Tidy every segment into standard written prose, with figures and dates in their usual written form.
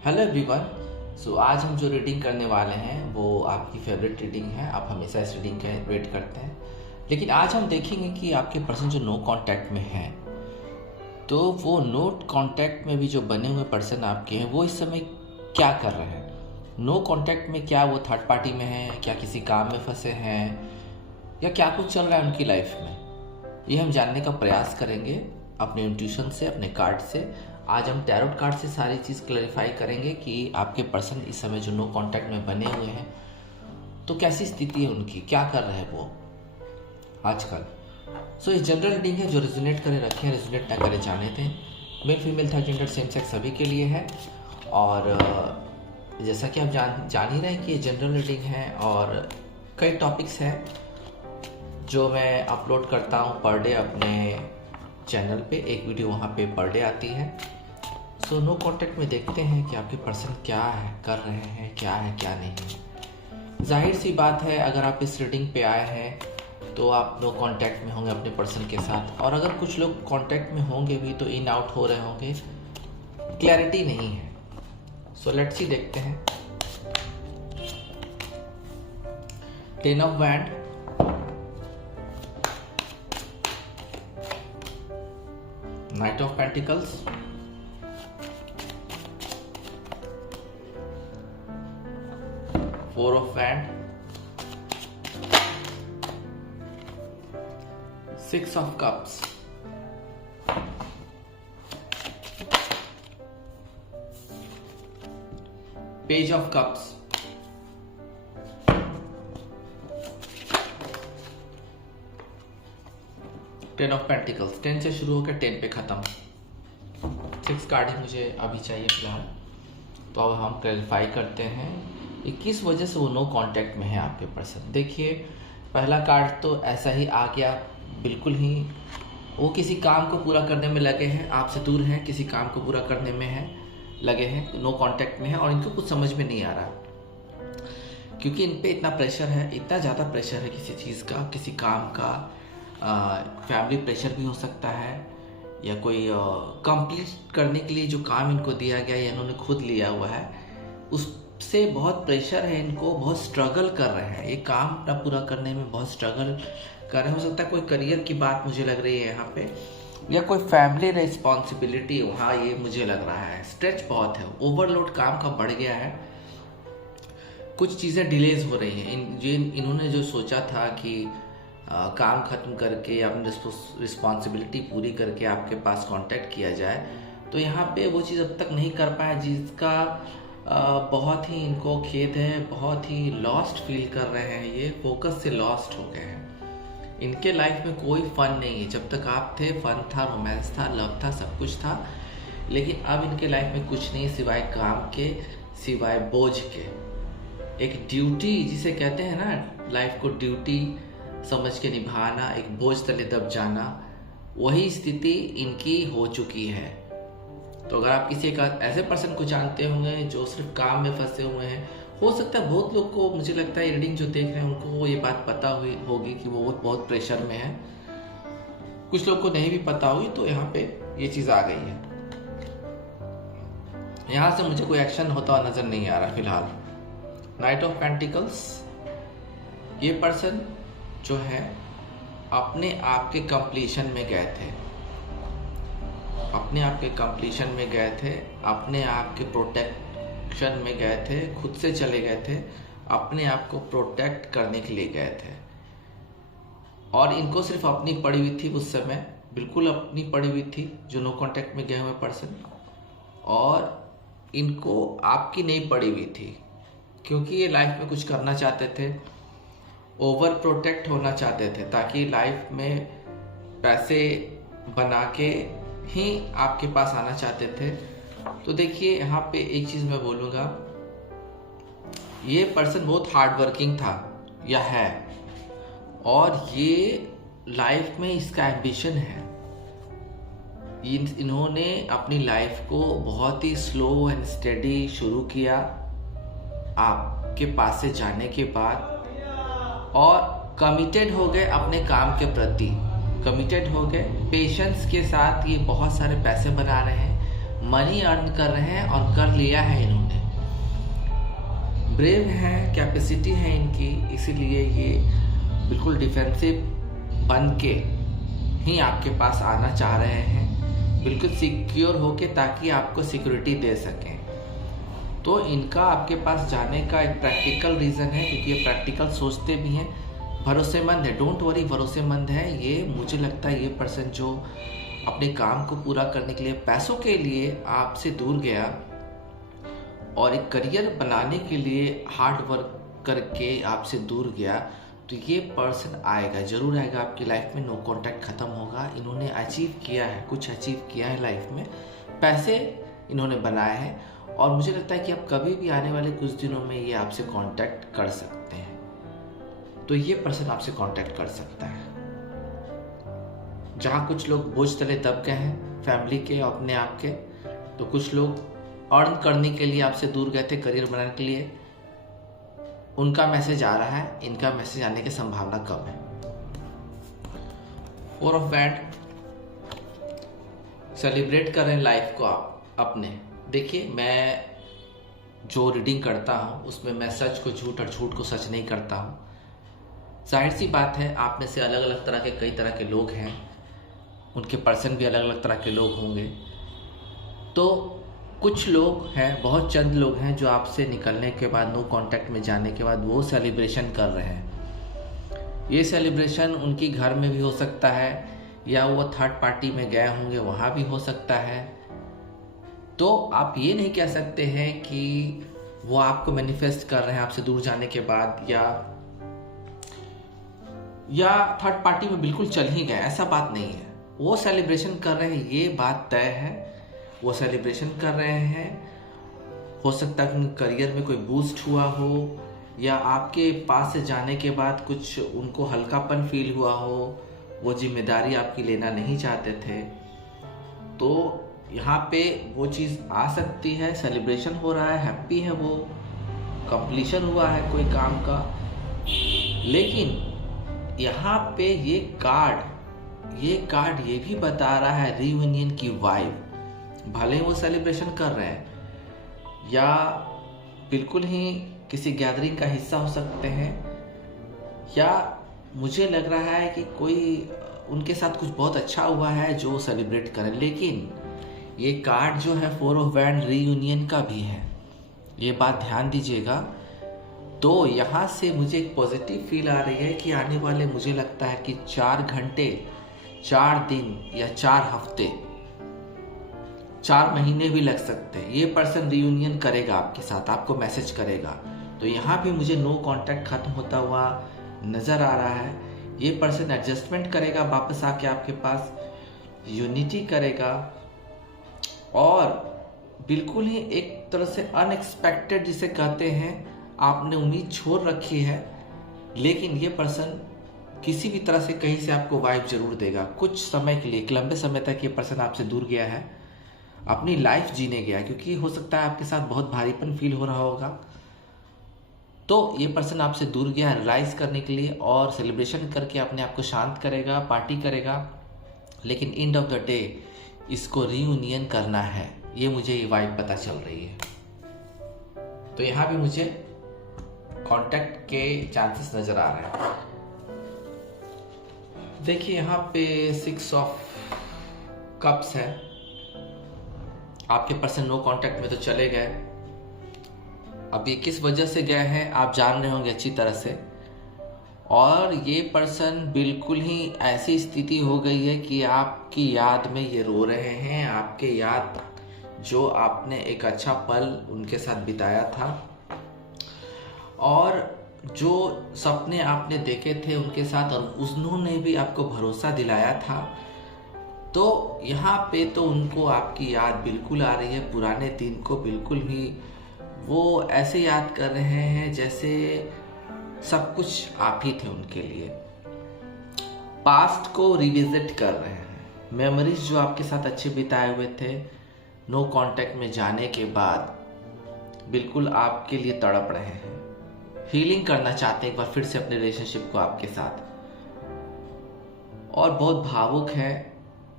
Hello everyone. आज हम जो रीडिंग करने वाले हैं वो आपकी फेवरेट रीडिंग है। आप हमेशा इस रीडिंग का वेट करते हैं, लेकिन आज हम देखेंगे कि आपके पर्सन जो नो कांटेक्ट में है, तो वो नो कांटेक्ट में भी जो बने हुए पर्सन आपके हैं वो इस समय क्या कर रहे हैं। नो कांटेक्ट में क्या वो थर्ड पार्टी में है, क्या किसी काम में फंसे हैं, या क्या कुछ चल रहा है उनकी लाइफ में, ये हम जानने का प्रयास करेंगे अपने इंट्यूशन से, अपने कार्ड से। आज हम टैरोट कार्ड से सारी चीज़ क्लैरिफाई करेंगे कि आपके पर्सन इस समय जो नो कांटेक्ट में बने हुए हैं तो कैसी स्थिति है उनकी, क्या कर रहे हैं वो आजकल। ये जनरल रीडिंग है, जो रेजोनेट करे रखें, रेजोनेट ना करे जाने दें। Male female third gender same sex सभी के लिए है। और जैसा कि आप जान ही रहे हैं कि ये जनरल रीडिंग है और कई टॉपिक्स हैं जो मैं अपलोड करता हूँ पर डे अपने चैनल पे। एक वीडियो वहाँ पे पर डे आती है। नो कांटेक्ट में देखते हैं कि आपके पर्सन क्या है कर रहे हैं, क्या है क्या नहीं। जाहिर सी बात है, अगर आप इस रीडिंग पे आए हैं तो आप नो कांटेक्ट में होंगे अपने पर्सन के साथ, और अगर कुछ लोग कांटेक्ट में होंगे भी तो इन आउट हो रहे होंगे, क्लैरिटी नहीं है। लेट्स सी देखते हैं। 10 of wand, night of pentacles, four of wand, six of cups, page of cups, ten of pentacles. 10 से शुरू होकर 10 पे खत्म। 6 कार्ड ही मुझे अभी चाहिए फिलहाल, तो अब हम क्लैरिफाई करते हैं कि किस वजह से वो नो कांटेक्ट में है आपके पर्सन। देखिए, पहला कार्ड तो ऐसा ही आ गया, बिल्कुल ही वो किसी काम को पूरा करने में लगे हैं, आपसे दूर हैं, किसी काम को पूरा करने में है लगे हैं, नो कांटेक्ट में है और इनको कुछ समझ में नहीं आ रहा, क्योंकि इन पे इतना प्रेशर है, इतना ज़्यादा प्रेशर है किसी चीज़ का, किसी काम का। फैमिली प्रेशर भी हो सकता है, या कोई कंप्लीट करने के लिए जो काम इनको दिया गया या इन्होंने खुद लिया हुआ है उससे बहुत प्रेशर है, इनको बहुत स्ट्रगल कर रहे हैं, ये काम अपना पूरा करने में बहुत स्ट्रगल कर रहे हैं। हो सकता है कोई करियर की बात मुझे लग रही है यहाँ पे, या कोई फैमिली रिस्पॉन्सिबिलिटी वहाँ, ये मुझे लग रहा है स्ट्रेच बहुत है, ओवरलोड काम का बढ़ गया है, कुछ चीज़ें डिलेज हो रही हैं। इन्होंने जो सोचा था कि काम खत्म करके अपनी रिस्पॉन्सिबिलिटी पूरी करके आपके पास कांटेक्ट किया जाए, तो यहाँ पे वो चीज़ अब तक नहीं कर पाया, जिसका बहुत ही इनको खेद है, बहुत ही लॉस्ट फील कर रहे हैं, ये फोकस से लॉस्ट हो गए हैं। इनके लाइफ में कोई फन नहीं है। जब तक आप थे फन था, रोमांस था, लव था, सब कुछ था, लेकिन अब इनके लाइफ में कुछ नहीं सिवाय काम के, सिवाय बोझ के। एक ड्यूटी जिसे कहते हैं ना, लाइफ को ड्यूटी समझ के निभाना, एक बोझ तले दब जाना, वही स्थिति इनकी हो चुकी है। तो अगर आप किसी एक ऐसे पर्सन को जानते होंगे जो सिर्फ काम में फंसे हुए हैं, हो सकता है बहुत लोग को, मुझे लगता है रीडिंग जो देख रहे हैं उनको ये बात पता हुई होगी कि वो बहुत प्रेशर में है, कुछ लोग को नहीं भी पता हुई, तो यहाँ पे ये चीज़ आ गई है। यहाँ से मुझे कोई एक्शन होता हुआ नजर नहीं आ रहा फिलहाल। नाइट ऑफ पेंटिकल्स, ये पर्सन जो है अपने आप के कंप्लीशन में गए थे, अपने आप के कंप्लीशन में गए थे, अपने आप के प्रोटेक्शन में गए थे, खुद से चले गए थे, अपने आप को प्रोटेक्ट करने के लिए गए थे, और इनको सिर्फ अपनी पड़ी हुई थी उस समय, बिल्कुल अपनी पड़ी हुई थी जो नो कांटेक्ट में गए हुए पर्सन, और इनको आपकी नहीं पड़ी हुई थी, क्योंकि ये लाइफ में कुछ करना चाहते थे, ओवर प्रोटेक्ट होना चाहते थे, ताकि लाइफ में पैसे बना के ही आपके पास आना चाहते थे। तो देखिए, यहाँ पे एक चीज़ मैं बोलूँगा, ये पर्सन बहुत हार्ड वर्किंग था या है, और ये लाइफ में इसका एम्बिशन है। इन्होंने अपनी लाइफ को बहुत ही स्लो एंड स्टेडी शुरू किया आपके पास से जाने के बाद, और कमिटेड हो गए अपने काम के प्रति, कमिटेड हो गए पेशेंस के साथ। ये बहुत सारे पैसे बना रहे हैं, मनी अर्न कर रहे हैं और कर लिया है इन्होंने। ब्रेव है, कैपेसिटी है इनकी, इसीलिए ये बिल्कुल डिफेंसिव बन के ही आपके पास आना चाह रहे हैं, बिल्कुल सिक्योर होके, ताकि आपको सिक्योरिटी दे सकें। तो इनका आपके पास जाने का एक प्रैक्टिकल रीज़न है, क्योंकि ये प्रैक्टिकल सोचते भी हैं, भरोसेमंद है, डोंट वरी, भरोसेमंद है ये। मुझे लगता है ये पर्सन जो अपने काम को पूरा करने के लिए, पैसों के लिए आपसे दूर गया और एक करियर बनाने के लिए हार्ड वर्क करके आपसे दूर गया, तो ये पर्सन आएगा, ज़रूर आएगा आपकी लाइफ में। नो कॉन्टैक्ट ख़त्म होगा। इन्होंने अचीव किया है, कुछ अचीव किया है लाइफ में, पैसे इन्होंने बनाए हैं, और मुझे लगता है कि अब कभी भी आने वाले कुछ दिनों में ये आपसे कांटेक्ट कर सकते हैं। तो ये पर्सन आपसे कांटेक्ट कर सकता है। जहाँ कुछ लोग बोझ तले दब गए हैं फैमिली के, अपने आप के, तो कुछ लोग अर्न करने के लिए आपसे दूर गए थे, करियर बनाने के लिए, उनका मैसेज आ रहा है, इनका मैसेज आने की संभावना कम है। 4 ऑफ वैंड, सेलिब्रेट कर रहे हैं लाइफ को आप अपने। देखिए, मैं जो रीडिंग करता हूँ उसमें मैं सच को झूठ और झूठ को सच नहीं करता हूँ। जाहिर सी बात है, आप में से अलग अलग तरह के कई तरह के लोग हैं, उनके पर्सन भी अलग अलग तरह के लोग होंगे। तो कुछ लोग हैं, बहुत चंद लोग हैं जो आपसे निकलने के बाद, नो कांटेक्ट में जाने के बाद वो सेलिब्रेशन कर रहे हैं। ये सेलिब्रेशन उनकी घर में भी हो सकता है, या वो थर्ड पार्टी में गए होंगे, वहाँ भी हो सकता है। तो आप ये नहीं कह सकते हैं कि वो आपको मैनिफेस्ट कर रहे हैं आपसे दूर जाने के बाद, या थर्ड पार्टी में बिल्कुल चल ही गए, ऐसा बात नहीं है। वो सेलिब्रेशन कर रहे हैं, ये बात तय है, वो सेलिब्रेशन कर रहे हैं। हो सकता है कि करियर में कोई बूस्ट हुआ हो, या आपके पास से जाने के बाद कुछ उनको हल्कापन फील हुआ हो, वो जिम्मेदारी आपकी लेना नहीं चाहते थे, तो यहाँ पे वो चीज़ आ सकती है। सेलिब्रेशन हो रहा है, हैप्पी है, वो कंप्लीशन हुआ है कोई काम का। लेकिन यहाँ पे ये कार्ड ये भी बता रहा है रियूनियन की वाइब। भले ही वो सेलिब्रेशन कर रहे हैं, या बिल्कुल ही किसी गैदरिंग का हिस्सा हो सकते हैं, या मुझे लग रहा है कि कोई उनके साथ कुछ बहुत अच्छा हुआ है जो सेलिब्रेट करें। लेकिन ये कार्ड जो है 4 ऑफ वैंड रीयूनियन का भी है, ये बात ध्यान दीजिएगा। तो यहाँ से मुझे एक पॉजिटिव फील आ रही है कि आने वाले, मुझे लगता है कि 4 घंटे, 4 दिन या 4 हफ्ते, 4 महीने भी लग सकते हैं, ये पर्सन रीयूनियन करेगा आपके साथ, आपको मैसेज करेगा। तो यहाँ भी मुझे नो कांटेक्ट खत्म होता हुआ नज़र आ रहा है। ये पर्सन एडजस्टमेंट करेगा, वापस आके आपके पास यूनिटी करेगा, और बिल्कुल ही एक तरह से अनएक्सपेक्टेड जिसे कहते हैं, आपने उम्मीद छोड़ रखी है, लेकिन ये पर्सन किसी भी तरह से कहीं से आपको वाइब जरूर देगा। कुछ समय के लिए, एक लंबे समय तक ये पर्सन आपसे दूर गया है, अपनी लाइफ जीने गया, क्योंकि हो सकता है आपके साथ बहुत भारीपन फील हो रहा होगा। तो ये पर्सन आपसे दूर गया है रियलाइज करने के लिए, और सेलिब्रेशन करके अपने आप को शांत करेगा, पार्टी करेगा, लेकिन एंड ऑफ द डे इसको रीयूनियन करना है, ये मुझे ये वाइब पता चल रही है। तो यहाँ भी मुझे कांटेक्ट के चांसेस नजर आ रहे हैं। देखिए, यहाँ पे 6 ऑफ कप्स है। आपके पर्सन नो कांटेक्ट में तो चले गए, अब ये किस वजह से गए हैं आप जान रहे होंगे अच्छी तरह से। और ये पर्सन बिल्कुल ही ऐसी स्थिति हो गई है कि आपकी याद में ये रो रहे हैं, आपके याद जो आपने एक अच्छा पल उनके साथ बिताया था, और जो सपने आपने देखे थे उनके साथ, और उन्होंने भी आपको भरोसा दिलाया था। तो यहाँ पे तो उनको आपकी याद बिल्कुल आ रही है, पुराने दिन को बिल्कुल भी वो ऐसे याद कर रहे हैं जैसे सब कुछ आप ही थे उनके लिए। पास्ट को रिविजिट कर रहे हैं, मेमोरीज जो आपके साथ अच्छे बिताए हुए थे, नो कांटेक्ट में जाने के बाद बिल्कुल आपके लिए तड़प रहे हैं, हीलिंग करना चाहते हैं एक बार फिर से अपने रिलेशनशिप को आपके साथ, और बहुत भावुक है,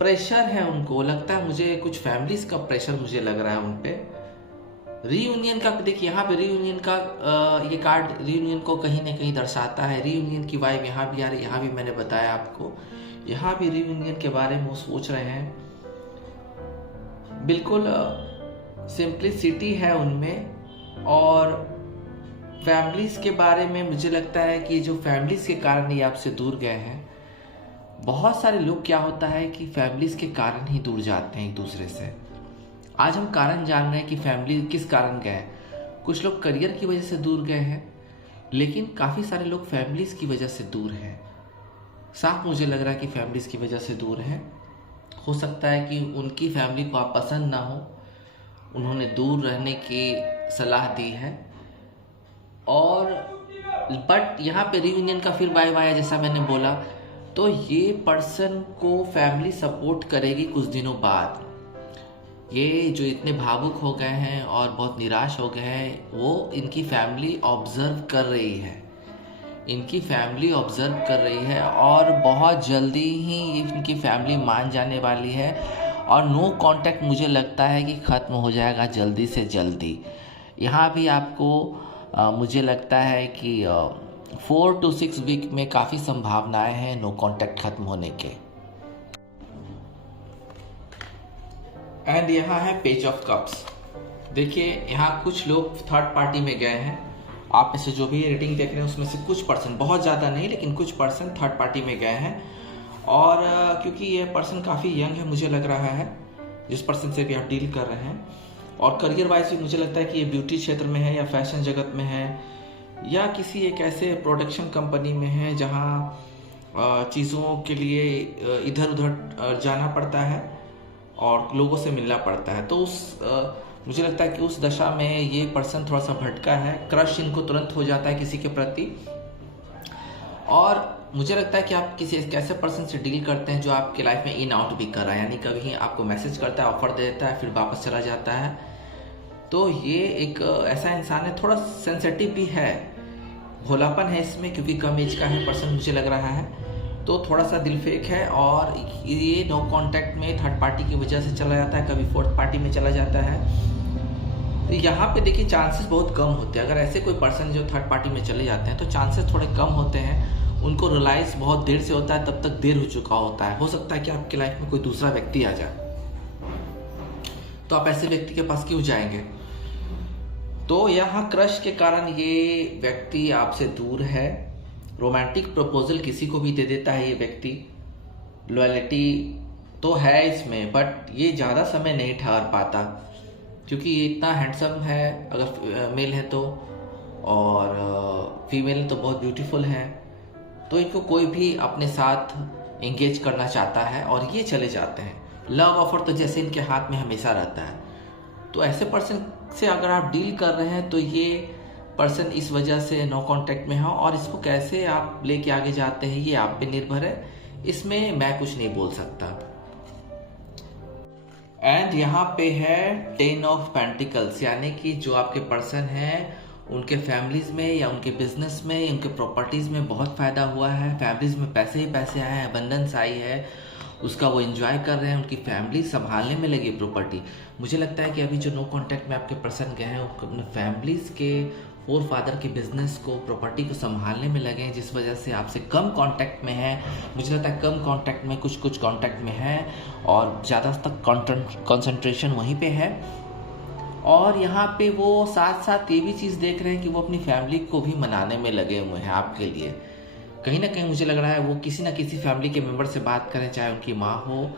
प्रेशर है उनको, लगता है मुझे कुछ फैमिलीज का प्रेशर मुझे लग रहा है उन पे। रीयूनियन का देखिए, यहाँ पे रीयूनियन का ये कार्ड रीयूनियन को कहीं ना कहीं दर्शाता है। रीयूनियन की वाइब यहाँ भी आ रही है, यहाँ भी मैंने बताया आपको, यहाँ भी रीयूनियन के बारे में वो सोच रहे हैं। बिल्कुल सिंप्लिसिटी है उनमें। और फैमिलीज के बारे में मुझे लगता है कि जो फैमिलीज के कारण ये आपसे दूर गए हैं। बहुत सारे लोग क्या होता है कि फैमिलीज के कारण ही दूर जाते हैं एक दूसरे से। आज हम कारण जान रहे हैं कि फैमिली किस कारण गए। कुछ लोग करियर की वजह से दूर गए हैं, लेकिन काफ़ी सारे लोग फैमिलीज की वजह से दूर हैं। साफ मुझे लग रहा है कि फैमिलीज की वजह से दूर हैं। हो सकता है कि उनकी फैमिली को आप पसंद ना हो, उन्होंने दूर रहने की सलाह दी है। और बट यहाँ पे रियूनियन का फिर वाइब आया, जैसा मैंने बोला, तो ये पर्सन को फैमिली सपोर्ट करेगी कुछ दिनों बाद। ये जो इतने भावुक हो गए हैं और बहुत निराश हो गए हैं, वो इनकी फैमिली ऑब्जर्व कर रही है, इनकी फैमिली ऑब्जर्व कर रही है और बहुत जल्दी ही इनकी फैमिली मान जाने वाली है। और नो कांटेक्ट मुझे लगता है कि ख़त्म हो जाएगा जल्दी से जल्दी। यहाँ भी आपको मुझे लगता है कि 4 to 6 वीक में काफ़ी संभावनाएं हैं नो कांटेक्ट ख़त्म होने के। एंड यहाँ है पेज ऑफ कप्स। देखिए, यहाँ कुछ लोग थर्ड पार्टी में गए हैं। आप में से जो भी रेटिंग देख रहे हैं उसमें से कुछ परसेंट, बहुत ज़्यादा नहीं लेकिन कुछ परसेंट थर्ड पार्टी में गए हैं। और क्योंकि ये पर्सन काफ़ी यंग है मुझे लग रहा है, जिस पर्सन से भी आप डील कर रहे हैं। और करियर वाइज भी मुझे लगता है कि ये ब्यूटी क्षेत्र में है या फैशन जगत में है या किसी एक ऐसे प्रोडक्शन कंपनी में है जहाँ चीज़ों के लिए इधर उधर जाना पड़ता है और लोगों से मिलना पड़ता है। तो मुझे लगता है कि उस दशा में ये पर्सन थोड़ा सा भटका है। क्रश इनको तुरंत हो जाता है किसी के प्रति। और मुझे लगता है कि आप किसी ऐसे पर्सन से डील करते हैं जो आपके लाइफ में इन आउट भी कर रहा है, यानी कभी आपको मैसेज करता है, ऑफर दे देता है, फिर वापस चला जाता है। तो ये एक ऐसा इंसान है, थोड़ा सेंसिटिव भी है, भोलापन है इसमें, क्योंकि कम एज का है पर्सन मुझे लग रहा है। तो थोड़ा सा दिल फेक है और ये नो कांटेक्ट में थर्ड पार्टी की वजह से चला जाता है, कभी फोर्थ पार्टी में चला जाता है। तो यहाँ पे देखिए चांसेस बहुत कम होते हैं। अगर ऐसे कोई पर्सन जो थर्ड पार्टी में चले जाते हैं तो चांसेस थोड़े कम होते हैं। उनको रियलाइज बहुत देर से होता है, तब तक देर हो चुका होता है। हो सकता है कि आपके लाइफ में कोई दूसरा व्यक्ति आ जाए, तो आप ऐसे व्यक्ति के पास क्यों जाएंगे। तो यहाँ क्रश के कारण ये व्यक्ति आपसे दूर है। रोमांटिक प्रपोजल किसी को भी दे देता है ये व्यक्ति। लॉयल्टी तो है इसमें, बट ये ज़्यादा समय नहीं ठहर पाता, क्योंकि ये इतना हैंडसम है अगर मेल है तो, और फीमेल तो बहुत ब्यूटीफुल है। तो इनको कोई भी अपने साथ एंगेज करना चाहता है और ये चले जाते हैं। लव ऑफर तो जैसे इनके हाथ में हमेशा रहता है। तो ऐसे पर्सन से अगर आप डील कर रहे हैं तो ये पर्सन इस वजह से नो कांटेक्ट में हो, और इसको कैसे आप लेके आगे जाते हैं ये आप पे निर्भर है, इसमें मैं कुछ नहीं बोल सकता। एंड यहाँ पे है 10 ऑफ पेंटिकल्स, यानी कि जो आपके पर्सन हैं उनके फैमिलीज में या उनके बिजनेस में, उनके प्रॉपर्टीज में बहुत फायदा हुआ है। फैमिलीज में पैसे ही पैसे आए हैं, अबंडेंस आई है, उसका वो एंजॉय कर रहे हैं, उनकी फैमिली संभालने में लगी प्रॉपर्टी। मुझे लगता है कि अभी जो नो कांटेक्ट में आपके पर्सन गए हैं वो अपने फैमिलीज के फोर फादर के बिजनेस को, प्रॉपर्टी को संभालने में लगे हैं, जिस वजह से आपसे कम कांटेक्ट में है। मुझे लगता है कम कांटेक्ट में, कुछ कांटेक्ट में है और ज़्यादा तक कंसंट्रेशन वहीं पे है। और यहाँ पे वो साथ साथ ये भी चीज़ देख रहे हैं कि वो अपनी फैमिली को भी मनाने में लगे हुए हैं आपके लिए। कहीं ना कहीं मुझे लग रहा है वो किसी ना किसी फैमिली के मेंबर से बात करें, चाहे उनकी माँ हो,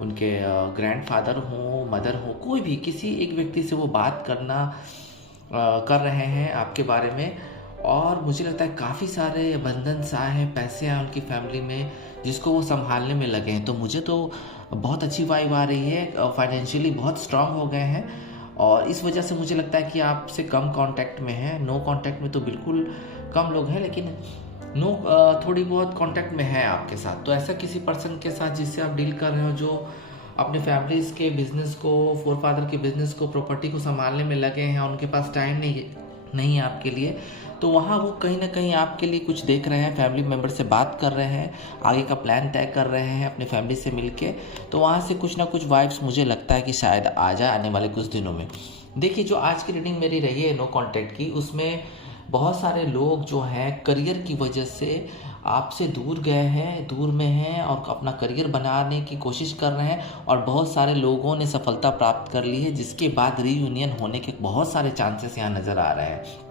उनके ग्रैंडफादर हो, मदर हो, कोई भी किसी एक व्यक्ति से वो बात कर रहे हैं आपके बारे में। और मुझे लगता है काफ़ी सारे बंधन आए हैं, पैसे आए उनकी फैमिली में, जिसको वो संभालने में लगे हैं। तो मुझे तो बहुत अच्छी वाइब आ रही है, फाइनेंशियली बहुत स्ट्रांग हो गए हैं। और इस वजह से मुझे लगता है कि आपसे कम कांटेक्ट में है। नो कांटेक्ट में तो बिल्कुल कम लोग हैं, लेकिन थोड़ी बहुत कांटेक्ट में है आपके साथ। तो ऐसा किसी पर्सन के साथ जिससे आप डील कर रहे हो, जो अपने फैमिलीज के बिजनेस को, फोर फादर के बिजनेस को, प्रॉपर्टी को संभालने में लगे हैं और उनके पास टाइम नहीं है आपके लिए, तो वहाँ वो कहीं ना कहीं आपके लिए कुछ देख रहे हैं, फैमिली मेम्बर से बात कर रहे हैं, आगे का प्लान तय कर रहे हैं अपनी फैमिली से मिलके। तो वहाँ से कुछ ना कुछ वाइब्स मुझे लगता है कि शायद आ जाए आने वाले कुछ दिनों में। देखिए, जो आज की रीडिंग मेरी रही है नो कॉन्टैक्ट की, उसमें बहुत सारे लोग जो हैं करियर की वजह से आपसे दूर गए हैं, दूर में हैं और अपना करियर बनाने की कोशिश कर रहे हैं, और बहुत सारे लोगों ने सफलता प्राप्त कर ली है, जिसके बाद रीयूनियन होने के बहुत सारे चांसेस यहाँ नज़र आ रहे हैं।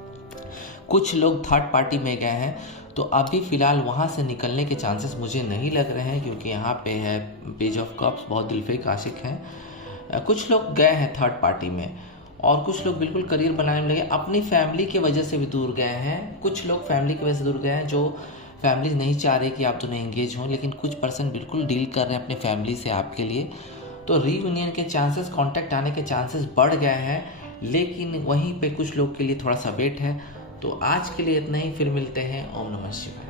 कुछ लोग थर्ड पार्टी में गए हैं, तो अभी फ़िलहाल वहाँ से निकलने के चांसेस मुझे नहीं लग रहे हैं, क्योंकि यहाँ पे है पेज ऑफ कप्स, बहुत दिलफेक आशिक हैं। कुछ लोग गए हैं थर्ड पार्टी में, और कुछ लोग बिल्कुल करियर बनाने में लगे, अपनी फैमिली की वजह से भी दूर गए हैं। कुछ लोग फैमिली की वजह से दूर गए हैं, जो फैमिली नहीं चाह रही कि आप दोनों एंगेज हों, लेकिन कुछ पर्सन बिल्कुल डील कर रहे हैं अपने फैमिली से आपके लिए। तो रीयूनियन के चांसेस, कांटेक्ट आने के चांसेस बढ़ गए हैं, लेकिन वहीं पे कुछ लोग के लिए थोड़ा सा वेट है। तो आज के लिए इतना ही, फिर मिलते हैं। ओम नमः शिवाय।